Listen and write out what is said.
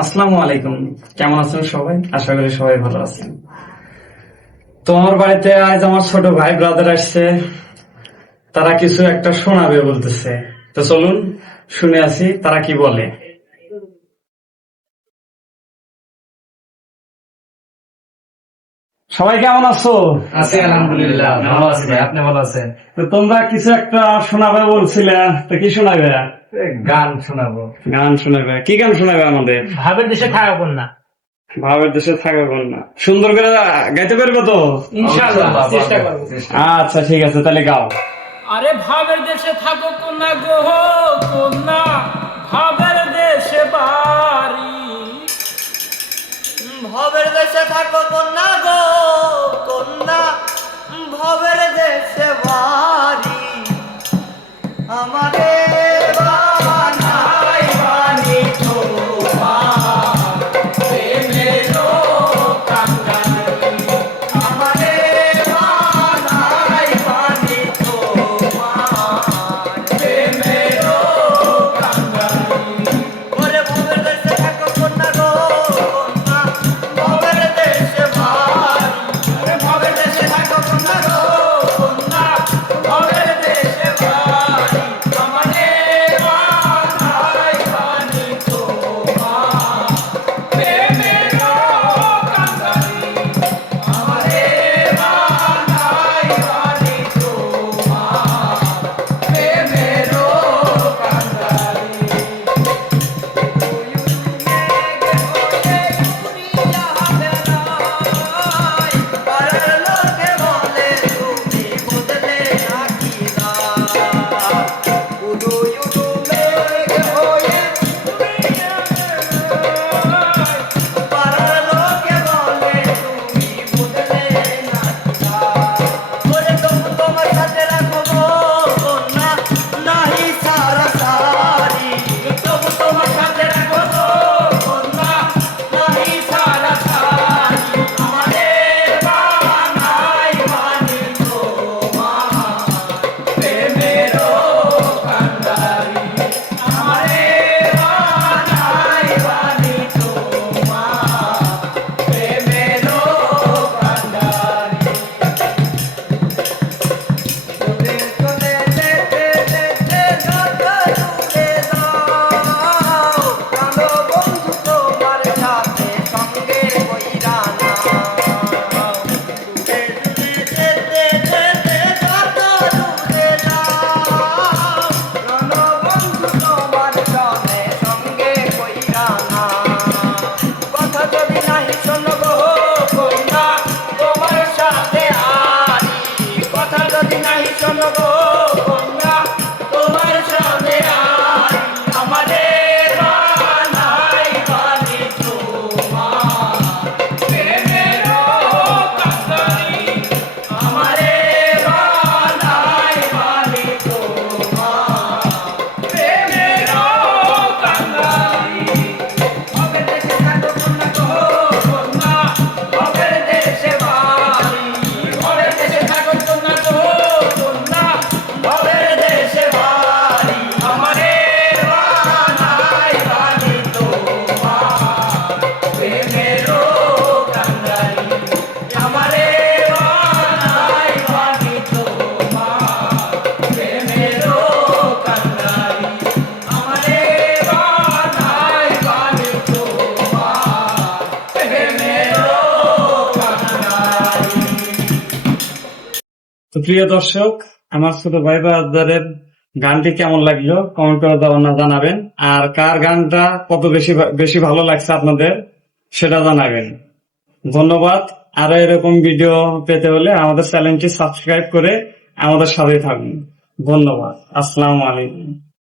আসসালামু আলাইকুম। কেমন আছেন সবাই? আশা করি সবাই ভালো আছেন। তোমার বাড়িতে আজ আমার ছোট ভাই ব্রাদার আসছে। তারা কিছু একটা শোনাবে বলতেছে। তো চলুন শুনে আসি তারা কি বলে। সবাই কেমন আছো? আছি আলহামদুলিল্লাহ। ভালো আছি ভাই আপনি ভালো আছেন? তো তোমরা কিছু একটা শোনাবে বলছিলে। তো কি শোনাবে? গান শোনাবো। গান শোনাবে। কি গান শোনাবে আমাদের? ভাবের দেশে থাকা না। ভাবের দেশে থাকবে না। সুন্দর করে গাইতে পারবে তো? ইনশাআল্লাহ চেষ্টা করব। আচ্ছা ঠিক আছে তাহলে গাও। আরে ভাবের দেশে থাকো কন্যা গো কন্যা ভাবের দেশে বাড়ি। ভবের দেশে থাকো কন্যা প্রিয় দর্শক, আমার ছোট ভাই বাজারের গানটি কেমন লাগল? কমেন্ট করে জানা জানাবেন। আর কার গানটা কত বেশি বেশি ভালো লাগছে আপনাদের, সেটা জানাবেন। ধন্যবাদ। আরও এরকম ভিডিও পেতে হলে আমাদের চ্যানেলটি সাবস্ক্রাইব করে আমাদের সাথে থাকুন। ধন্যবাদ। আসসালামু আলাইকুম।